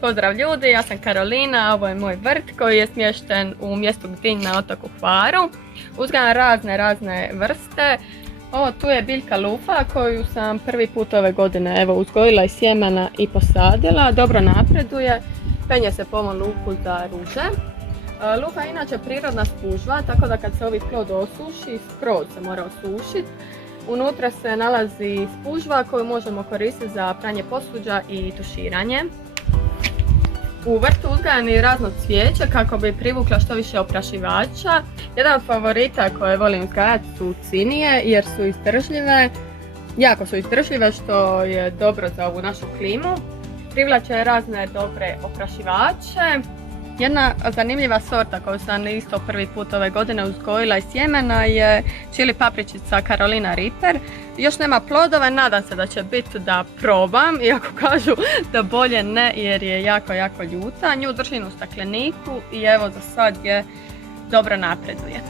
Pozdrav ljudi, ja sam Karolina, ovo je moj vrt koji je smješten u mjestu Gdinj na otoku Hvaru. Uzgajam razne vrste. Ovo tu je biljka lufa koju sam prvi put ove godine uzgojila iz sjemena i posadila. Dobro napreduje, penje se po ovom luku za ruže. Lufa je inače prirodna spužva, tako da kad se ovi plod osuši, skroz se mora osušiti. Unutra se nalazi spužva koju možemo koristiti za pranje posuđa i tuširanje. U vrtu uzgajam i razno cvijeće kako bi privukla što više oprašivača. Jedan od favorita koje volim uzgajati su cinije jer su izdržljive. Jako su izdržljive što je dobro za ovu našu klimu. Privlače razne dobre oprašivače. Jedna zanimljiva sorta koju sam isto prvi put ove godine uzgojila iz sjemena je čili papričica Carolina Reaper. Još nema plodova, nadam se da će biti da probam, iako kažu da bolje ne jer je jako ljuta. Nju držim u stakleniku i evo za sad je dobro napreduje.